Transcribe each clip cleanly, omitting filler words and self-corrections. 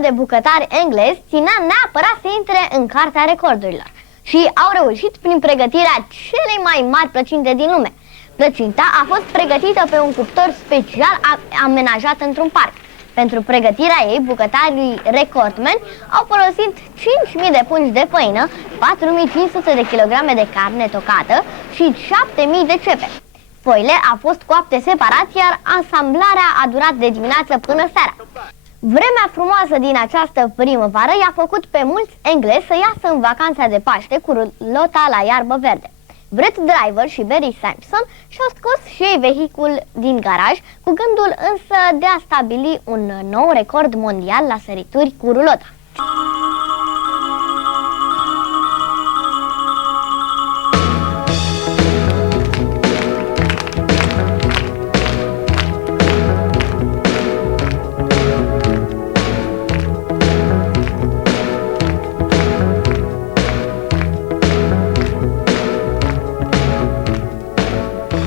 de bucătari englezi ținea neapărat să intre în cartea recordurilor și au reușit prin pregătirea celei mai mari plăcinte din lume. Plăcinta a fost pregătită pe un cuptor special amenajat într-un parc. Pentru pregătirea ei, bucătarii recordmeni au folosit 5.000 de pungi de făină, 4.500 de kilograme de carne tocată și 7.000 de cepe. Foile au fost coapte separat, iar asamblarea a durat de dimineață până seara. Vremea frumoasă din această primăvară i-a făcut pe mulți englezi să iasă în vacanța de Paște cu rulota la iarbă verde. Brett Driver și Barry Simpson și-au scos și ei vehicul din garaj, cu gândul însă de a stabili un nou record mondial la sărituri cu rulota.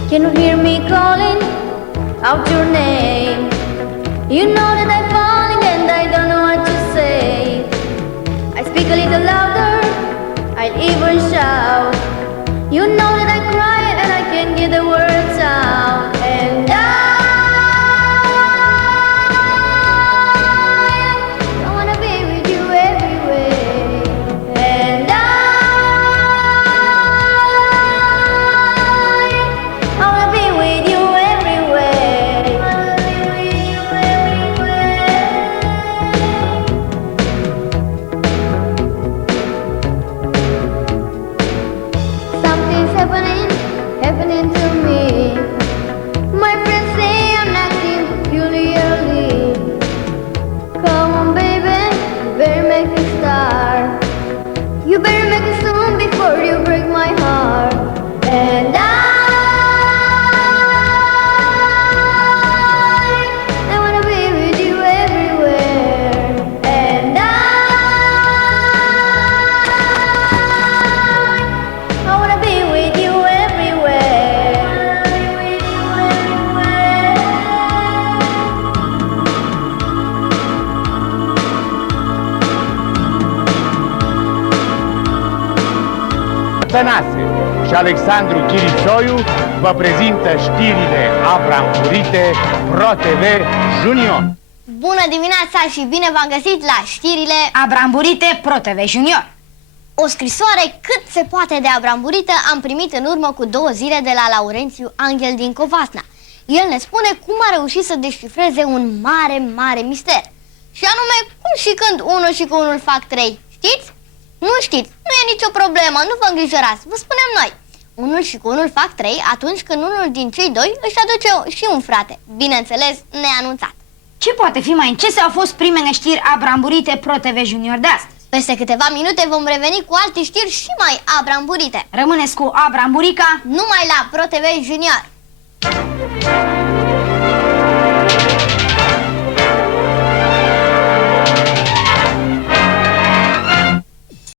Can you hear me calling out your name? You know that I'm falling and I don't know what to say. I speak a little louder, I'll even shout. You know that I cry and I can't get the words out. And I wanna be with you everywhere. And I wanna be with you everywhere. I wanna be with you everywhere. Something's happening to me. My friends say I'm acting peculiarly. Come on, baby, you better make it start. You better make it soon before you break my heart. And I wanna be with you everywhere. And I wanna be with you everywhere. Tănase și Alexandru Chirițoiu vă prezintă știrile abramburite ProTV Junior. Bună dimineața și bine v-am găsit la știrile Abramburite ProTV Junior. O scrisoare cât se poate de abramburită am primit în urmă cu 2 zile de la Laurențiu Angel din Covasna. El ne spune cum a reușit să descifreze un mare mister. Și anume, cum și când 1 și cu 1 fac 3. Știți? Nu știți, nu e nicio problemă, nu vă îngrijorați, vă spunem noi. 1 și cu 1 fac 3 atunci când unul din cei doi își aduce și un frate, bineînțeles neanunțat. Ce poate fi mai încese au fost primele știri abramburite ProTV Junior de astăzi. Peste câteva minute vom reveni cu alte știri și mai abramburite. Rămâneți cu Abramburica numai la ProTV Junior.